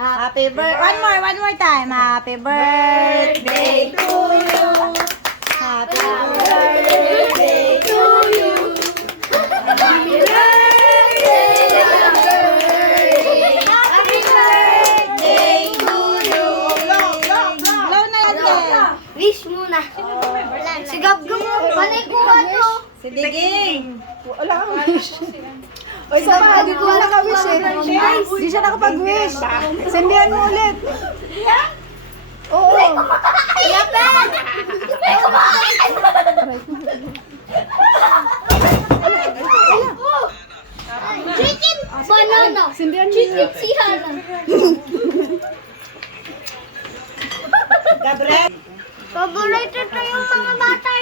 Happy birthday. One more time. Happy birthday to you. Happy birthday to you. Happy birthday. Happy birthday to you. Blow na natin. Wish muna. Si Gab-Gab mo. Panay ko ano. Si Diging. Wala kang wish. O isa pa, di ko wala ka wish eh. Di siya nakapag-wish. Sendihan mo ulit. Oo. Yapen! May kumakain! Chicken banana. Sendihan mo Chicken ulit. sihana. Gabriel. Paborito ito yung mga bata.